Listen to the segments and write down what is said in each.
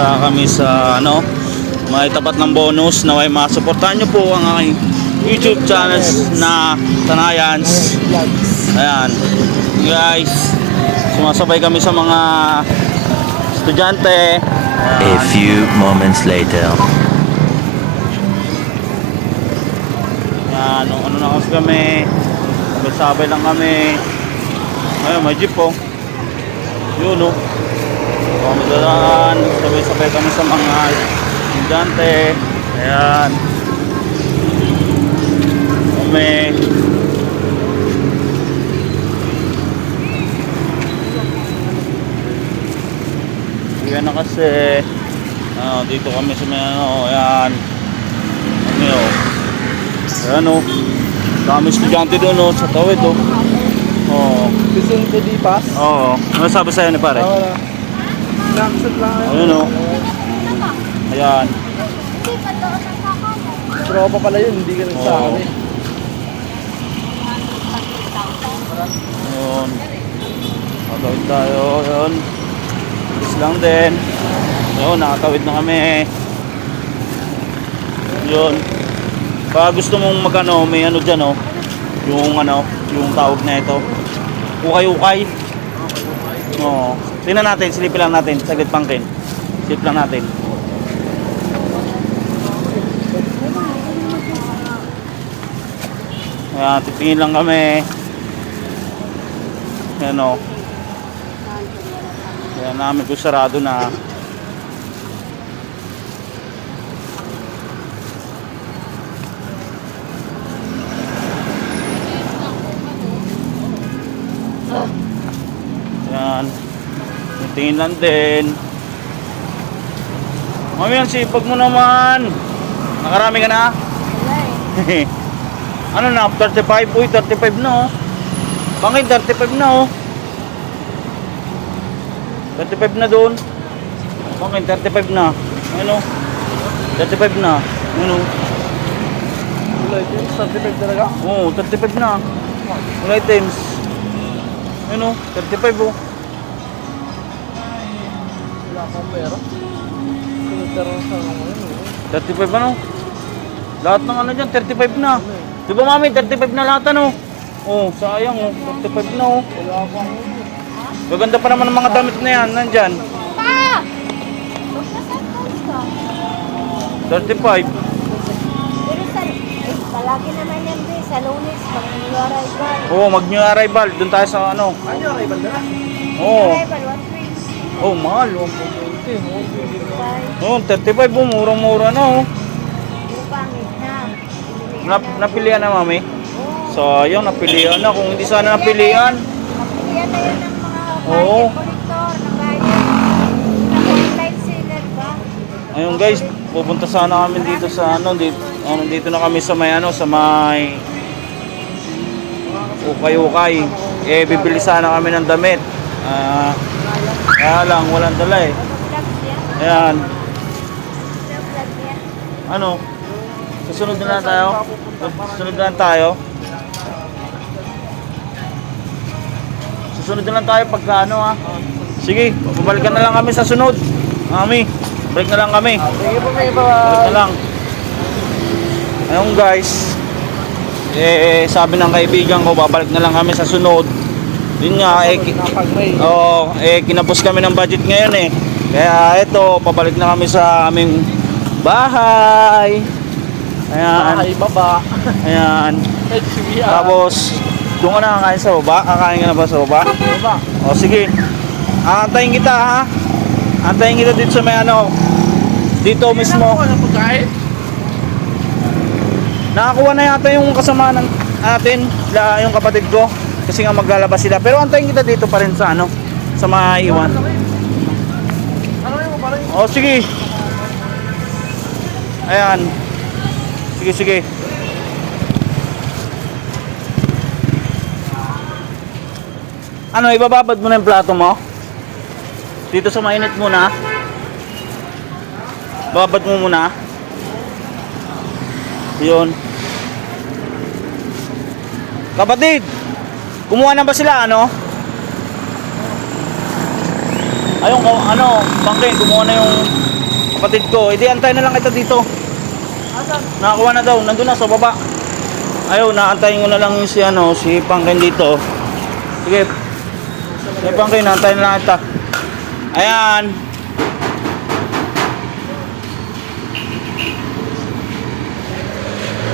para kami sa ano, may tapat ng bonus na may masuportahan nyo po ang aking YouTube channels na Tanayans. Ayan guys, sumasabay kami sa mga estudyante. A few moments later. Ayan, ano na kasi kami, sabay lang kami. Ayun, may jeep po. Yun o. Kami dadaan, sabay-sabay kami sa mga estudyante. Ayan. Kami. Ayan na kasi. Dito kami sa may ano. Ayan. Kami o. Ayan o. Dami estudyante doon o. Sa tawid o. Oo. Vicente Dipas. Oo. Ano sabi sa'yo ni pare? Wala. Nakasat lang. Ayun o. Ayan. Tropa pala yun, hindi ka sa Oo. akin. Ayun. Nakatawid tayo. Ayun. Bis lang din. Ayun, nakatawid na kami. Yun. Pag gusto mong magano, may ano dyan o. Yung ano, yung tawag na ito. Ukay-ukay. Oo. Tingnan natin, silipin lang natin. Saglit pangkin. Silip lang natin. Ayan, titingin lang kami. Ayan o. Ayan namin kung sarado na. Ayan. Titingin lang din. Mami, ang sipag mo naman. Nakarami ka na? Ano na, 35? Uy, 35 na oh. Bakit 35 na oh? 35 na doon. Bakit 35 na? Ano? 35 na. Ano? Wala yun, certificate talaga. Oo, 35 na. All items. Ano? 35 oh. Wala akong pera. Pero sa ano yun. 35 ano? Lahat ng ano dyan, 35 na. Di ba mami, 35 na lahat ano? Oh, sayang oh, 35 na oh. Wala akong Maganda pa naman ang mga damit na yan, nandyan. Pa! 35. Pero sa, palagi naman yan din, sa Lunes, pag new arrival. Oo, mag-new arrival. Doon tayo sa ano. ano yung rival na? Oo. Arrival, 1 week. Oh, mahal. Oh, Bye. oh 35 oh, murang-mura na oh. Yung pangit na. Napilian na mami. Oo. Sayang, napilian na. Kung hindi sana napilian. Yan na yun ang mga Oo. budget collector na bayan. Naka-online seller ba? Ayun guys, pupunta sana kami dito sa ano, dito na kami sa may ano, sa may ukay-ukay. Eh, bibili sana kami ng damit. Kaya lang, walang dala eh. Vlog yan. Ayan. Vlog yan. Ano? Susunod na lang tayo? Susunod na lang tayo? Susunod na lang tayo pagka ano ha? Sige, babalikan na lang kami sa sunod. Mami, balik na lang kami. Sige po may iba. Balik na lang. Ayun guys. Sabi ng kaibigan ko, babalik na lang kami sa sunod. Yun nga, Napag-ray. kinapos kami ng budget ngayon eh. Kaya ito, pabalik na kami sa aming bahay. Ayan. Ay, baba. Ayan. HBR. Tapos, doon ka na kakain sa baba? Kakain ka na ba sa baba? Baba. O sige. Antayin kita ha. Antayin kita dito sa may ano. Dito mismo. Ano pagkain? Nakakuha na yata yung kasama natin, yung kapatid ko. Kasi nga maglalabas sila. Pero antayin kita dito pa rin sa ano. Sa maiwan. Ano yung parang? O sige. Ayan. Sige, sige. Ano, ibababad mo na yung plato mo? Dito sa mainit muna. Babad mo muna. Yun. Kapatid, kumuha na ba sila ano? Ayun, ano, Bangkin, kumuha na yung kapatid ko. Hindi, antay na lang kita dito. Asan? Nakakuha na daw, nandun na sa baba. Ayun, naantayin ko na lang si, ano, si Bangkin dito. Sige. Si Bangkin, naantayin na lang kita. Ayan.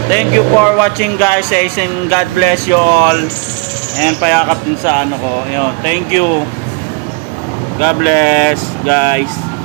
Thank you for watching guys, and God bless you all. And payakap din sa ano ko. Ayun, thank you. God bless guys.